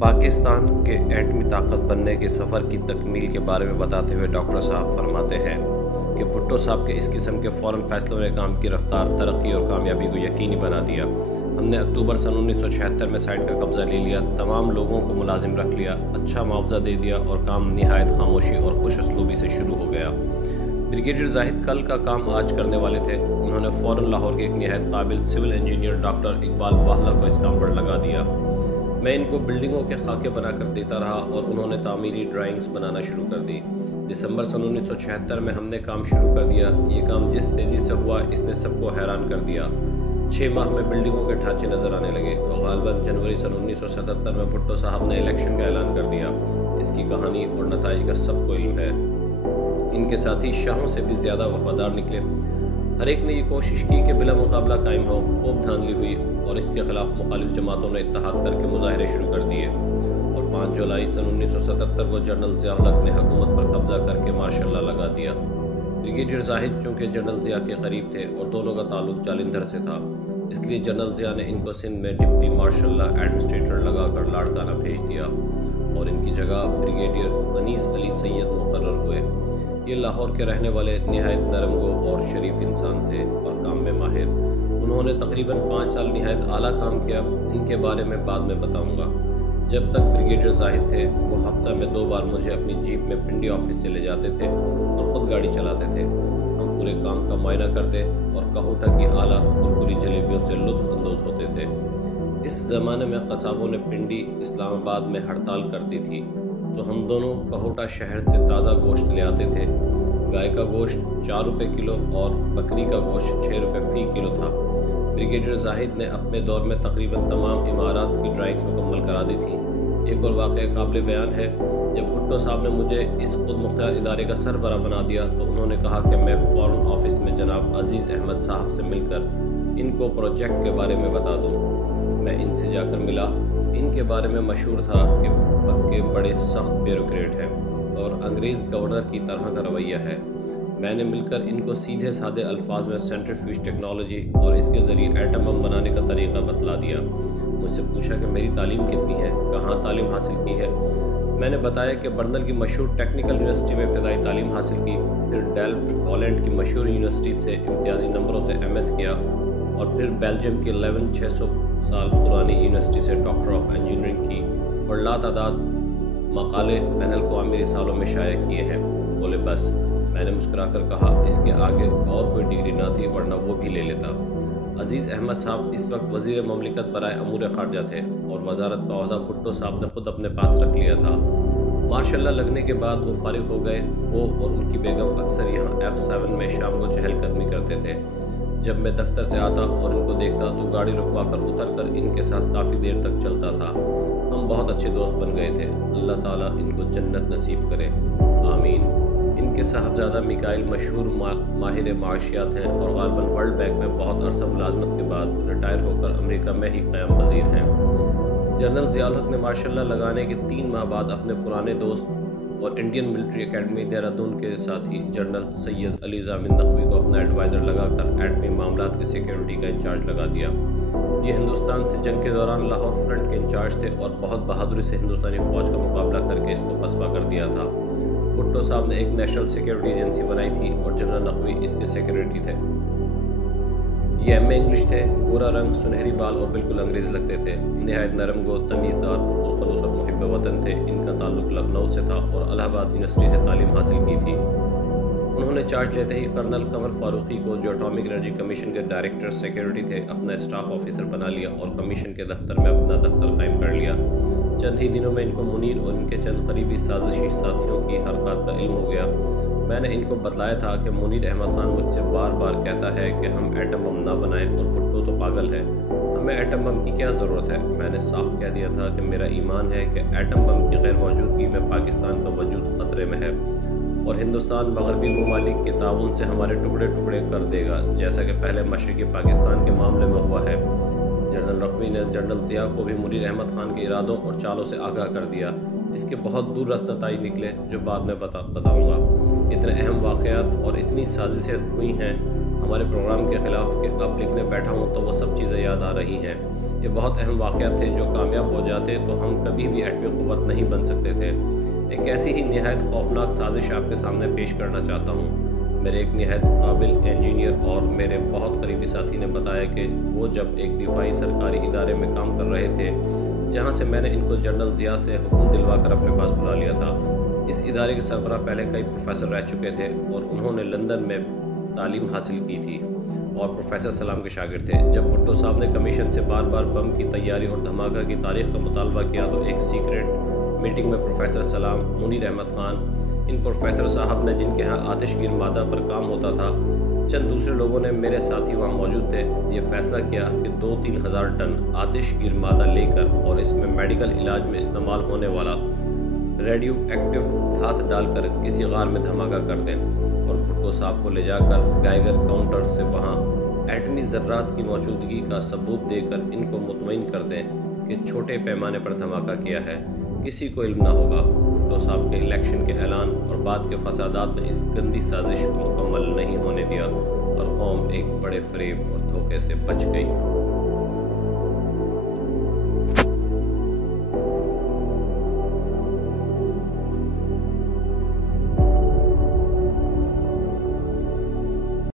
پاکستان کے ایٹمی طاقت بننے کے سفر کی تکمیل کے بارے میں بتاتے ہوئے ڈاکٹر صاحب فرماتے ہیں کہ بھٹو صاحب کے اس قسم کے فوراً فیصلوں نے کام کی رفتار، ترقی اور کامیابی کو یقینی بنا دیا۔ ہم نے اکتوبر سن 1976 میں سائٹ کا قبضہ لے لیا، تمام لوگوں کو ملازم رکھ لیا، اچھا معاوضہ دے دیا اور کام نہایت خاموشی اور خوش اسلوبی سے شروع ہو گیا۔ بریگیڈیئر زاہد کل کا کام آج کرنے والے تھے۔ انہوں نے فوراً لاہور کے ایک نہایت قابل civil engineer doctor Iqbal Wahla کو اس کام پر لگا دیا۔ میں ان کو بلڈنگوں کے خاکے بنا کر دیتا رہا اور انہوں نے تعمیری ڈرائنگز بنانا شروع کر دی۔ دسمبر سن 1976 میں ہم نے کام شروع کر دیا۔ یہ کام جس تیزی سے ہوا اس نے سب کو حیران کر دیا۔ 6 ماہ میں بلڈنگوں کے ڈھانچے نظر آنے لگے اور غالباً جنوری سن 1977 میں بھٹو صاحب نے الیکشن کا اعلان کر دیا۔ اس کی کہانی اور نتائج کا سب کو علم ہے۔ ان کے ساتھی شاہوں سے بھی زیادہ وفادار نکلے۔ ہر ایک نے یہ کوشش کی کہ بلا مقابلہ قائم ہو۔ خوب دھاندلی ہوئی اور اس کے خلاف مخالف جماعتوں نے اتحاد کر کے مظاہرے شروع کر دیے اور 5 جولائی سن 1977 کو جنرل ضیاء الحق نے حکومت پر قبضہ کر کے مارشل لا لگا دیا۔ بریگیڈیئر زاہد چونکہ جنرل ضیاء کے قریب تھے اور دونوں کا تعلق جالندھر سے تھا، اس لیے جنرل ضیاء نے ان کو سندھ میں ڈپٹی مارشل لا ایڈمنسٹریٹر لگا کر لاڑکانہ بھیج دیا اور ان کی جگہ بریگیڈیئر انیس علی سید مقرر ہوئے۔ یہ لاہور کے رہنے والے نہایت نرم گو اور شریف انسان تھے اور کام میں ماہر۔ انہوں نے تقریباً 5 سال نہایت اعلیٰ کام کیا۔ ان کے بارے میں بعد میں بتاؤں گا۔ جب تک بریگیڈیئر زاہد تھے وہ ہفتہ میں 2 بار مجھے اپنی جیپ میں پنڈی آفس سے لے جاتے تھے اور خود گاڑی چلاتے تھے۔ ہم پورے کام کا معائنہ کرتے اور کہوٹہ کی اعلیٰ کرکری جلیبیوں سے لطف اندوز ہوتے تھے۔ اس زمانے میں قصابوں نے پنڈی اسلام آباد میں ہڑتال کر دی تھی تو ہم دونوں کہوٹہ شہر سے تازہ گوشت لے آتے تھے۔ گائے کا گوشت 4 روپے کلو اور بکری کا گوشت 6 روپے فی کلو تھا۔ بریگیڈیئر زاہد نے اپنے دور میں تقریباً تمام عمارات کی ڈرائنگز مکمل کرا دی تھی۔ ایک اور واقعہ قابل بیان ہے۔ جب بھٹو صاحب نے مجھے اس خود مختار ادارے کا سربراہ بنا دیا تو انہوں نے کہا کہ میں فوراً آفس میں جناب عزیز احمد صاحب سے مل کر ان کو پروجیکٹ کے بارے میں بتا دوں۔ میں ان سے جا کر ملا۔ ان کے بارے میں مشہور تھا کہ پکے بڑے سخت بیوروکریٹ ہیں اور انگریز گورنر کی طرح کا رویہ ہے۔ میں نے مل کر ان کو سیدھے سادے الفاظ میں سینٹریفیوج ٹیکنالوجی اور اس کے ذریعے ایٹم بم بنانے کا طریقہ بتلا دیا۔ مجھ سے پوچھا کہ میری تعلیم کتنی ہے، کہاں تعلیم حاصل کی ہے۔ میں نے بتایا کہ برنل کی مشہور ٹیکنیکل یونیورسٹی میں ابتدائی تعلیم حاصل کی، پھر ڈیلفٹ ہالینڈ کی مشہور یونیورسٹی سے امتیازی نمبروں سے ایم ایس کیا اور پھر بیلجیم کی 600 سال پرانی یونیورسٹی سے ڈاکٹر آف انجینئرنگ کی اور لاتعداد مقالے بین الاقوامی رسالوں میں شائع کیے ہیں۔ بولے بس؟ میں نے مسکرا کر کہا اس کے آگے اور کوئی ڈگری نہ تھی ورنہ وہ بھی لے لیتا۔ عزیز احمد صاحب اس وقت وزیر مملکت برائے امور خارجہ تھے اور وزارت کا عہدہ بھٹو صاحب نے خود اپنے پاس رکھ لیا تھا۔ مارشاء اللہ لگنے کے بعد وہ فارغ ہو گئے۔ وہ اور ان کی بیگم اکثر یہاں F7 میں شام کو چہل قدمی کرتے تھے۔ جب میں دفتر سے آتا اور ان کو دیکھتا تو گاڑی رکوا کر اتر کر ان کے ساتھ کافی دیر تک چلتا تھا۔ ہم بہت اچھے دوست بن گئے تھے۔ اللہ تعالیٰ ان کو جنت نصیب کرے، آمین۔ ان کے صاحبزادہ میکائل مشہور ماہر معاشیات ہیں اور غالباً ورلڈ بینک میں بہت عرصہ ملازمت کے بعد ریٹائر ہو کر امریکہ میں ہی قیام پذیر ہیں۔ جنرل ضیاء الحق نے مارشل لا لگانے کے 3 ماہ بعد اپنے پرانے دوست اور انڈین ملٹری اکیڈمی دہرادون کے ساتھی جنرل سید علی ضامن نقوی کو اپنا ایڈوائزر لگا کر ایٹمی معاملات کی سیکیورٹی کا انچارج لگا دیا۔ یہ ہندوستان سے جنگ کے دوران لاہور فرنٹ کے انچارج تھے اور بہت بہادری سے ہندوستانی فوج کا مقابلہ کر کے اس کو پسپا کر دیا تھا۔ بھٹو صاحب نے ایک نیشنل سیکیورٹی ایجنسی بنائی تھی اور جنرل نقوی اس کے سیکریٹری تھے۔ یہ ایم اے انگلش تھے، گورا رنگ، سنہری بال اور بالکل انگریز لگتے تھے۔ نہایت نرم گو، تمیزدار، پرخلوص اور محب وطن تھے۔ ان کا تعلق لکھنؤ سے تھا اور الہ آباد یونیورسٹی سے تعلیم حاصل کی تھی۔ انہوں نے چارج لیتے ہی کرنل قمر فاروقی کو، جو اٹامک انرجی کمیشن کے ڈائریکٹر سیکیورٹی تھے، اپنا اسٹاف آفیسر بنا لیا اور کمیشن کے دفتر میں اپنا دفتر قائم کر لیا۔ چند ہی دنوں میں ان کو منیر اور ان کے چند قریبی سازشی ساتھیوں کی حرکات کا علم ہو گیا۔ میں نے ان کو بتلایا تھا کہ منیر احمد خان مجھ سے بار بار کہتا ہے کہ ہم ایٹم بم نہ بنائیں اور بھٹو تو پاگل ہے، ہمیں ایٹم بم کی کیا ضرورت ہے۔ میں نے صاف کہہ دیا تھا کہ میرا ایمان ہے کہ ایٹم بم کی غیر موجودگی میں پاکستان کا وجود خطرے میں ہے اور ہندوستان مغربی ممالک کے تعاون سے ہمارے ٹکڑے ٹکڑے کر دے گا، جیسا کہ پہلے مشرقی پاکستان کے معاملے میں ہوا ہے۔ جنرل نقوی نے جنرل ضیاء کو بھی منیر احمد خان کے ارادوں اور چالوں سے آگاہ کر دیا۔ اس کے بہت دور رس نتائج نکلے جو بعد میں بتاؤں گا۔ اتنے اہم واقعات اور اتنی سازشیں ہوئی ہیں ہمارے پروگرام کے خلاف کہ اب لکھنے بیٹھا ہوں تو وہ سب چیزیں یاد آ رہی ہیں۔ یہ بہت اہم واقعات تھے جو کامیاب ہو جاتے تو ہم کبھی بھی ایٹمی قوت نہیں بن سکتے تھے۔ ایک ایسی ہی نہایت خوفناک سازش آپ کے سامنے پیش کرنا چاہتا ہوں۔ میرے ایک نہایت قابل انجینئر اور میرے بہت قریبی ساتھی نے بتایا کہ وہ جب ایک دفاعی سرکاری ادارے میں کام کر رہے تھے، جہاں سے میں نے ان کو جنرل ضیاء سے حکم دلوا کر اپنے پاس بلا لیا تھا۔ اس ادارے کے سربراہ پہلے کئی پروفیسر رہ چکے تھے اور انہوں نے لندن میں تعلیم حاصل کی تھی اور پروفیسر سلام کے شاگرد تھے۔ جب بھٹو صاحب نے کمیشن سے بار بار بم کی تیاری اور دھماکہ کی تاریخ کا مطالبہ کیا تو ایک سیکرٹ میٹنگ میں پروفیسر سلام، منیر احمد خان، ان پروفیسر صاحب نے جن کے ہاں آتش گیر مادہ پر کام ہوتا تھا، چند دوسرے لوگوں نے، میرے ساتھی وہاں موجود تھے، یہ فیصلہ کیا کہ 2-3 ہزار ٹن آتش گیر مادہ لے کر اور اس میں میڈیکل علاج میں استعمال ہونے والا ریڈیو ایکٹیو دھات ڈال کر کسی غار میں دھماکہ کر دیں اور بھٹو صاحب کو لے جا کر گائیگر کاؤنٹر سے وہاں ایٹمی ذرات کی موجودگی کا ثبوت دے کر ان کو مطمئن کر دیں کہ چھوٹے پیمانے پر دھماکہ کیا ہے، کسی کو علم نہ ہوگا۔ بھٹو صاحب کے الیکشن کے اعلان اور بعد کے فسادات نے اس گندی سازش کو مکمل نہیں ہونے دیا اور قوم ایک بڑے فریب اور دھوکے سے بچ گئی۔